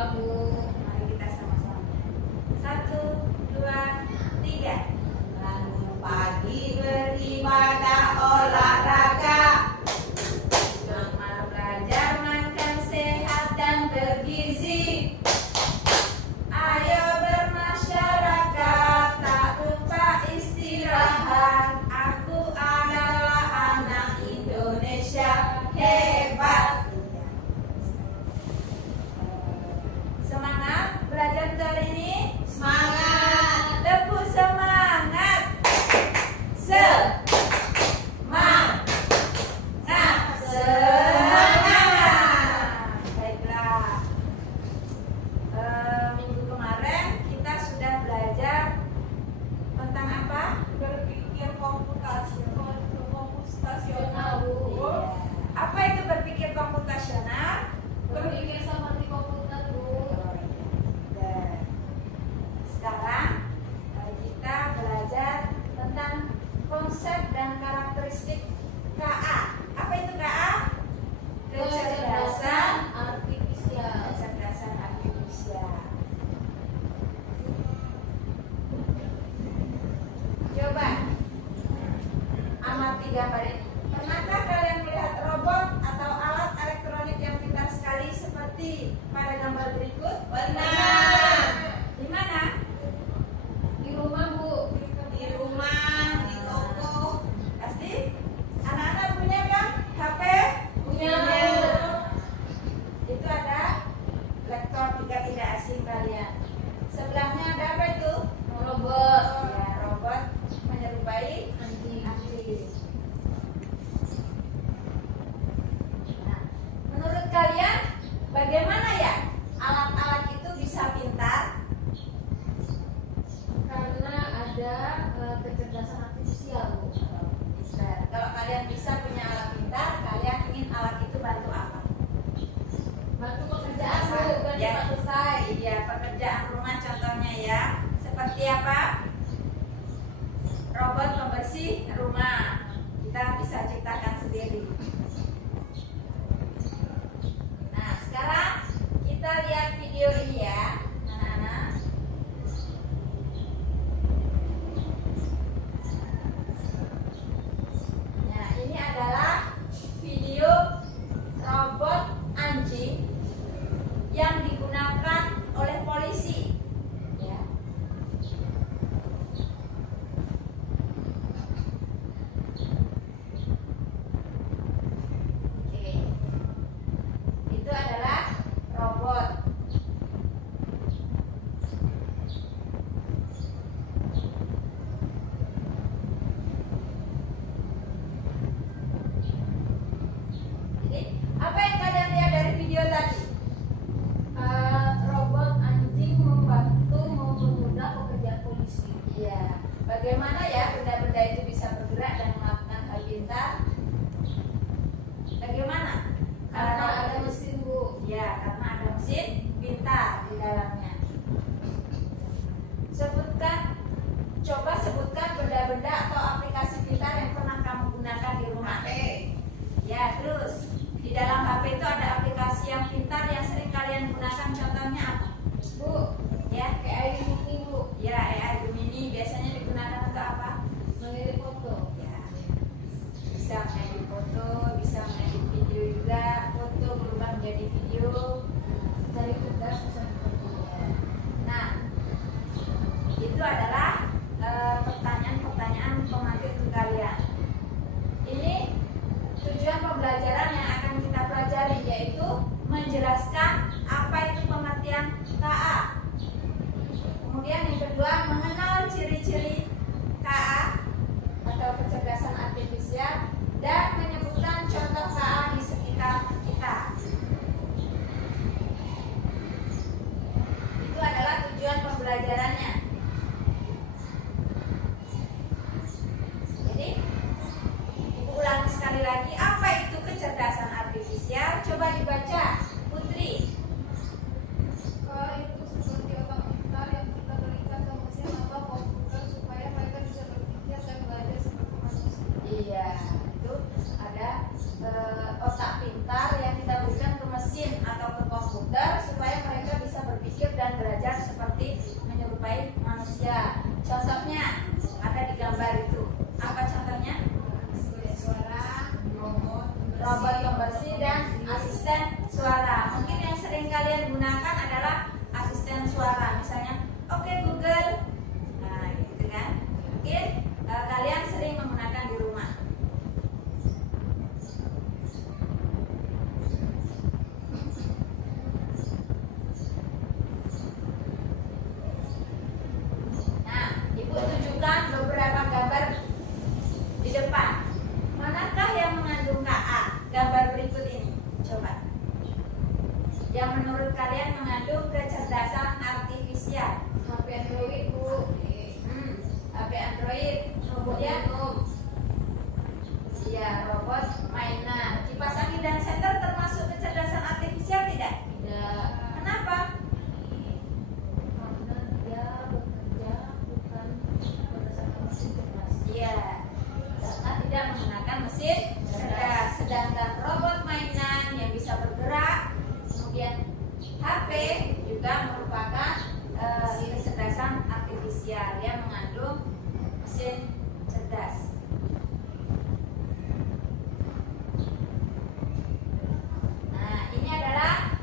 Mari kita sama-sama. 1, 2, 3. Bangun pagi beribadah olahraga, Semangat belajar makan sehat dan bergizi. Ayo bermasyarakat, tak lupa istirahat. Aku adalah anak Indonesia hebat. Semangat belajar hari ini. semangat, Tepuk semangat. Semangat. Semangat. Baiklah. Minggu kemarin kita sudah belajar tentang apa? berpikir komputasional. Iya. Apa itu berpikir komputasional? Berpikir seperti komputer, Bu. Dan sekarang kita belajar tentang konsep dan karakteristik KA. Apa itu KA? Kecerdasan artifisial. Kecerdasan artifisial. Coba amati gambar ini. Pernahkah kalian melihat robot atau alat elektronik yang pintar sekali seperti pada gambar berikut? Benar. Di mana? Di rumah, Bu. Di rumah, di toko. Pasti anak-anak punya kan HP? Punya. Itu ada laptop jika tidak asing kalian. Sebelahnya ada apa itu? Robot. Ya, robot menyerupai Anjing. anjing. Nah, menurut kalian bagaimana ya alat-alat itu bisa pintar? Karena ada kecerdasan artifisial, Bu. Pintar. Kalau kalian bisa punya alat pintar, kalian ingin alat itu bantu apa? Bantu pekerjaan, Bu, bukan Ya. cepat selesai. Iya, pekerjaan rumah contohnya ya. Seperti apa? Robot pembersih rumah. Kita bisa ciptakan sendiri. Nah, sekarang kita lihat video ini ya, anak-anak. Nah, ini adalah video robot anjing yang digunakan oleh polisi. Ya. Oke. Itu adalah robot. Jadi, apa yang kalian lihat dari video tadi? Robot anjing membantu mempermudah pekerjaan polisi. Iya. Bagaimana ya benda-benda itu bisa bergerak dan melakukan hal pintar? Bagaimana? Karena ada mesin, Bu. Ya, karena ada mesin pintar di dalamnya. Coba sebutkan benda-benda atau aplikasi pintar yang pernah kamu gunakan di rumah. HP. Ya, terus di dalam HP itu ada aplikasi yang pintar yang sering kalian gunakan. Contohnya apa? Bu, Ya, AI ini, Bu. ya AI Gemini biasanya digunakan untuk apa? Mengedit foto. Ya, bisa mengedit foto, bisa mengedit video juga. Foto berubah menjadi video. Cari tugas bisa foto. Nah, itu adalah pertanyaan-pertanyaan pemateri untuk kalian. Ini tujuan pembelajaran yang akan kita pelajari, yaitu menjelaskan apa itu pengertian KA. Kemudian yang kedua, mengenal ciri-ciri KA atau kecerdasan artifisial dan menyebutkan contoh KA di sekitar kita. Itu adalah tujuan pembelajarannya. Jadi, Ibu ulangi sekali lagi, apa itu kecerdasan artifisial? Coba dibaca, Putri. Itu seperti otak pintar yang kita berikan ke mesin atau komputer supaya mereka bisa berpikir dan belajar seperti manusia. Iya, itu ada otak pintar yang kita berikan ke mesin atau ke komputer supaya mereka bisa manusia. Contohnya ada di gambar itu. Apa contohnya? Suara, Robot pembersih dan asisten suara. Mungkin yang sering kalian gunakan adalah asisten suara. Misalnya, oke Google. Nah, gitu kan. Mungkin kalian sering menggunakan di rumah. Nah, Ibu tunjukkan beberapa gambar di depan. Manakah yang mengandung KA? Gambar berikut ini. Coba. Yang menurut kalian mengandung kecerdasan artifisial. HP Android Bu. HP Android. Kemudian ya, robot mainan. Kipas angin dan senter termasuk kecerdasan artifisial tidak? Tidak. Kenapa? Karena dia bekerja bukan berdasarkan mesin cerdas. Iya, karena tidak menggunakan mesin cerdas. Sedangkan robot mainan yang bisa bergerak, kemudian HP juga merupakan kecerdasan artifisial yang mengandung mesin cerdas. Nah, ini adalah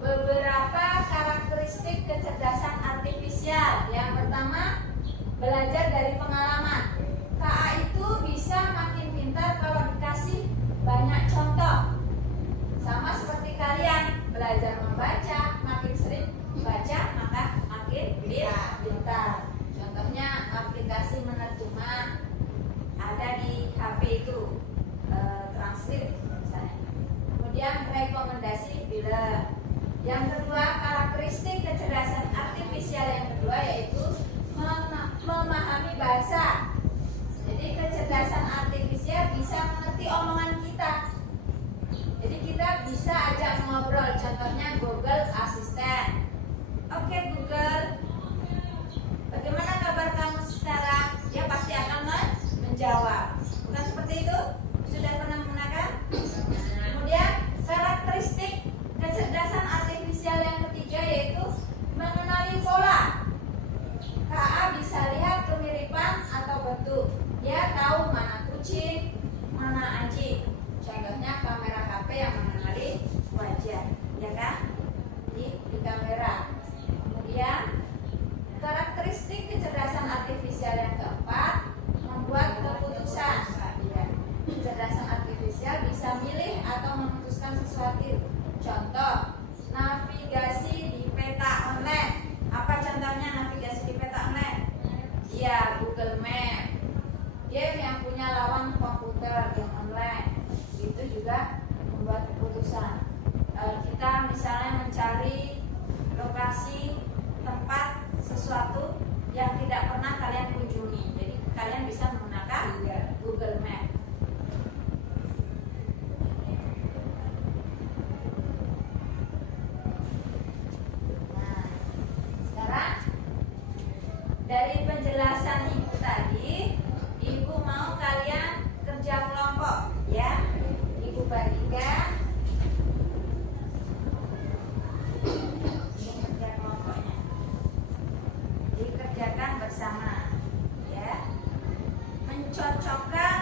beberapa karakteristik kecerdasan artifisial. Yang pertama, belajar dari pengalaman. KA itu bisa makin pintar kalau dikasih banyak contoh. Sama seperti kalian belajar membaca, makin sering baca maka makin pintar. Contohnya aplikasi menerjemah ada di HP itu, translate misalnya. Kemudian rekomendasi film. Yang kedua, karakteristik kecerdasan artifisial yang kedua yaitu memahami bahasa. Jadi kecerdasan artifisial bisa mengerti omongan kita. Jadi kita bisa ajak ngobrol. Contohnya Google Assistant. Oke Google, bagaimana kabar kamu sekarang? Dia pasti akan menjawab. Bukan seperti itu? Sudah pernah menggunakan? Kemudian karakteristik kecerdasan artifisial yang ketiga yaitu mengenali pola. KA bisa lihat kemiripan atau bentuk. Dia tahu mana kucing, mana anjing. Contohnya kamera HP yang mengenali wajah, ya kan? Di kamera. Kemudian karakteristik kecerdasan artifisial yang keempat membuat keputusan. Ya. Kecerdasan artifisial bisa milih atau memutuskan sesuatu. Contoh, navigasi di peta online. Apa contohnya navigasi di peta online? Ya, Google Map. Game yang punya lawan komputer, game online. Itu juga membuat keputusan. Kita misalnya mencari lokasi tempat sesuatu yang tidak pernah kalian kunjungi. Jadi kalian bisa menggunakan Google Map. Nah, sekarang dari penjelasan Ibu tadi, Ibu mau kalian kerja kelompok, ya. Ibu bagikan ini kerja kelompoknya. Dikerjakan bersama, ya. Mencocokkan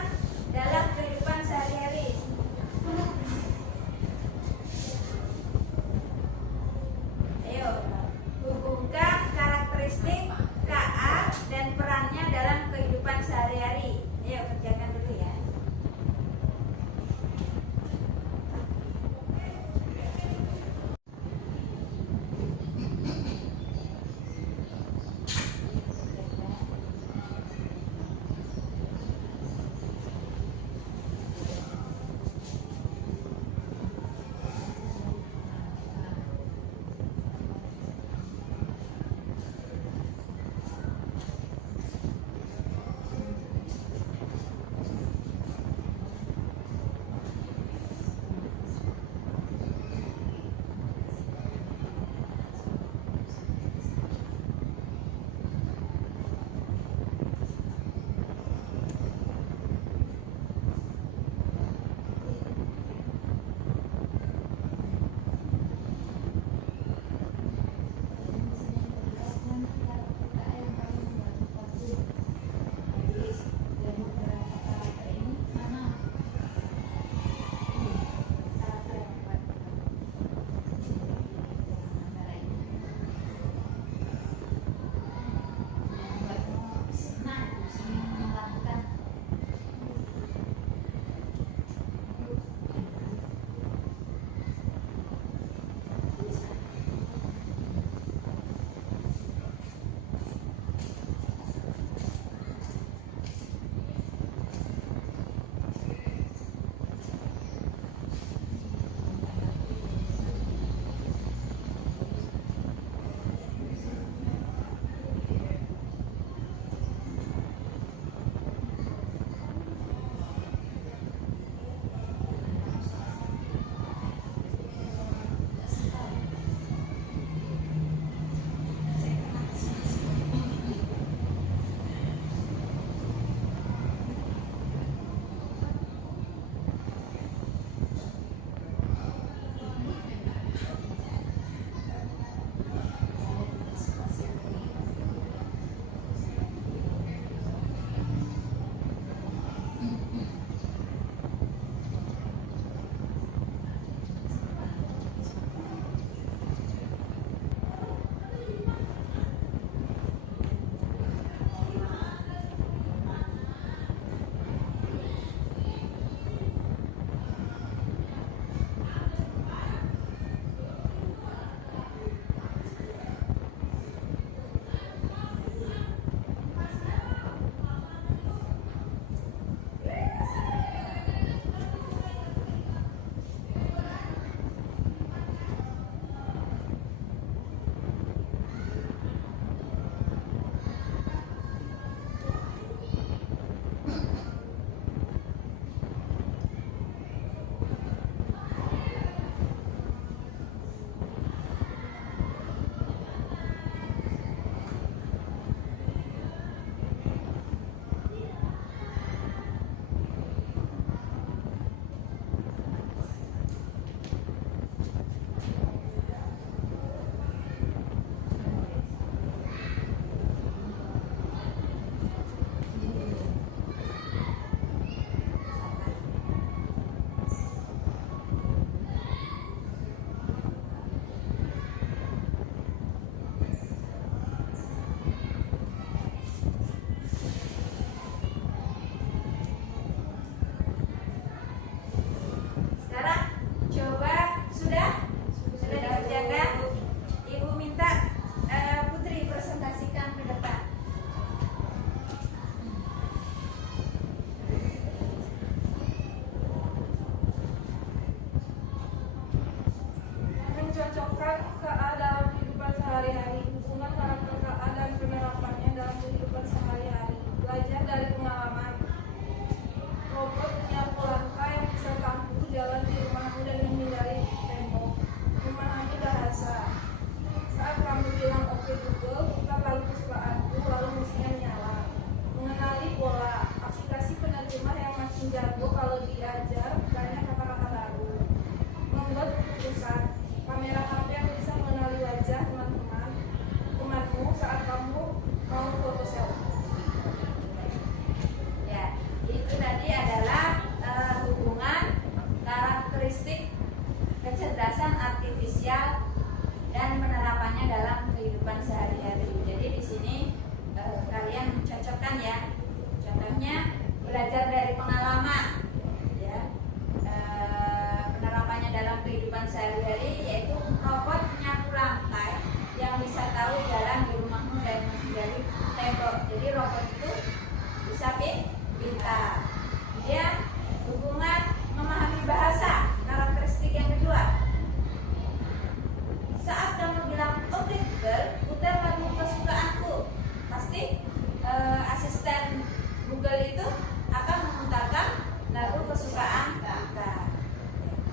Google itu akan memutarkan lagu kesukaan kita.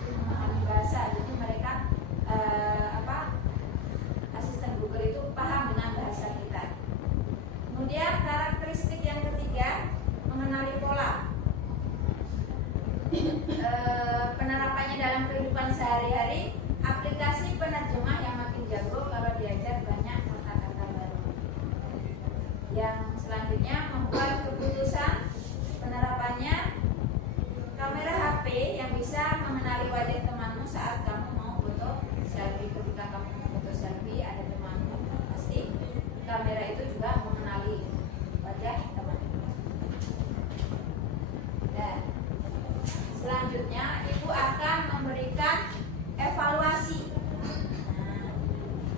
Memahami bahasa, jadi mereka asisten Google itu paham dengan bahasa kita. Kemudian karakteristik yang ketiga, mengenali pola. Penerapannya dalam kehidupan sehari-hari, aplikasi penerjemah yang makin jago kalau diajar banyak kata-kata baru. Yang selanjutnya, membuat keputusan. Penerapannya, kamera HP yang bisa mengenali wajah temanmu saat kamu mau foto selfie. Ketika kamu mau foto selfie ada temanmu, pasti kamera itu juga mengenali wajah temanmu. Dan selanjutnya, ibu akan memberikan evaluasi.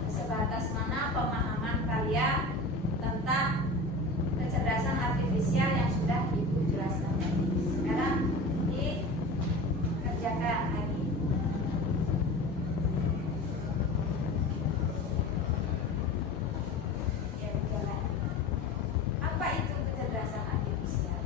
Sebatas mana pemahaman kalian tentang kecerdasan artifisial yang sudah ibu jelaskan tadi. Sekarang dikerjakan lagi. Ya, berjalan. Apa itu kecerdasan artifisial?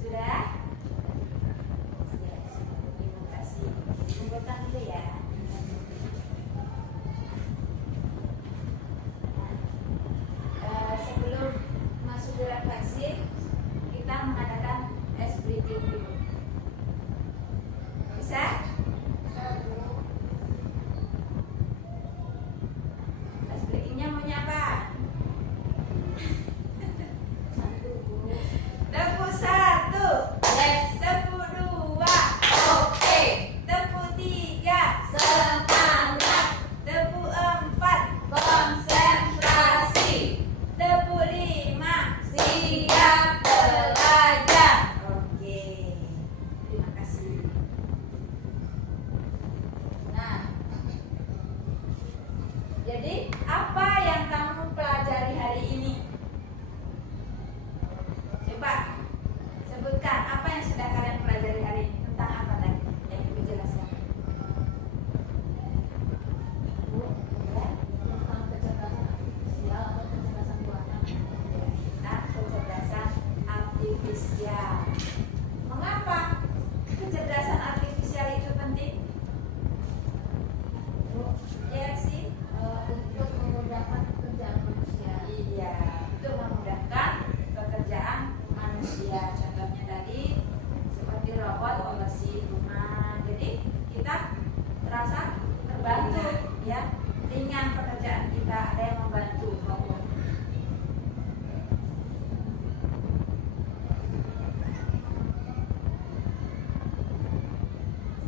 Sudah? Terima kasih. Kumpulkan dulu ya. Sebelum masuk ke refleksi, kita mengadakan ice breathing dulu. Bisa? Ice breathingnya maunya apa? Tepuk 1, yes. Tepuk 2, oke. Tepuk 3, semangat. Tepuk 4, konsentrasi. Tepuk 5, siap belajar. Oke, terima kasih. Nah, jadi apa yang kamu pelajari hari ini? Coba sebutkan apa yang sudah kalian pelajari hari ini. Tentang apa tadi yang ibu jelaskan? Tentang kecerdasan artifisial atau kecerdasan buatan. Tentang kecerdasan artifisial. Mengapa kecerdasan artifisial itu penting? Ya sih. Untuk memudahkan pekerjaan manusia. Iya, untuk memudahkan pekerjaan manusia. Contohnya tadi seperti robot pembersih rumah. Jadi kita terasa terbantu, ya, ringan pekerjaan kita. Ada yang membantu robot.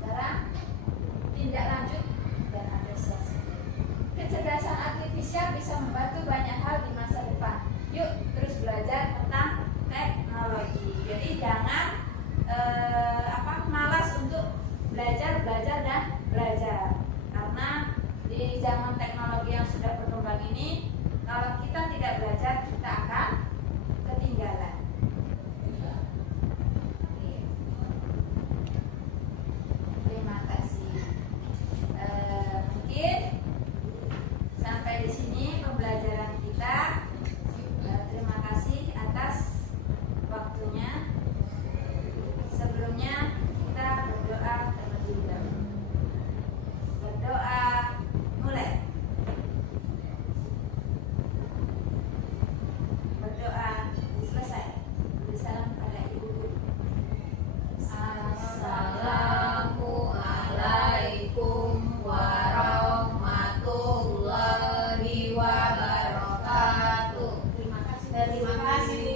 Sekarang tindak lanjut dan apresiasi. Kecerdasan artifisial bisa membantu banyak hal di masa depan. Yuk terus belajar tentang teknologi. Jadi jangan malas untuk belajar dan belajar. Karena di zaman teknologi yang sudah berkembang ini, kalau kita tidak belajar, kita akan ketinggalan. Terima kasih. Mungkin sampai di sini pembelajaran kita. Terima kasih atas waktunya. Sebelumnya kita berdoa terlebih dahulu. kasih.